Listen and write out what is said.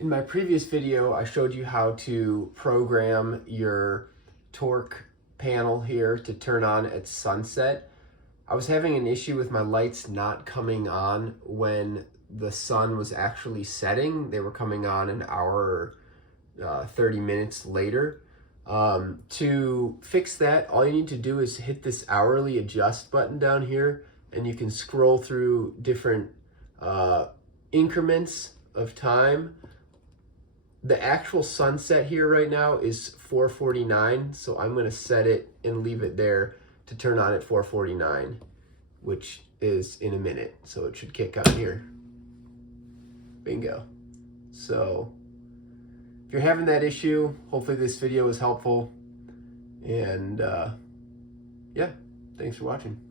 In my previous video, I showed you how to program your torque panel here to turn on at sunset. I was having an issue with my lights not coming on when the sun was actually setting. They were coming on an hour or 30 minutes later. To fix that, all you need to do is hit this hourly adjust button down here, and you can scroll through different increments of time. The actual sunset here right now is 4:49, so I'm going to set it and leave it there to turn on at 4:49, which is in a minute, so it should kick on here. Bingo. So if you're having that issue, hopefully this video is helpful, and yeah, thanks for watching.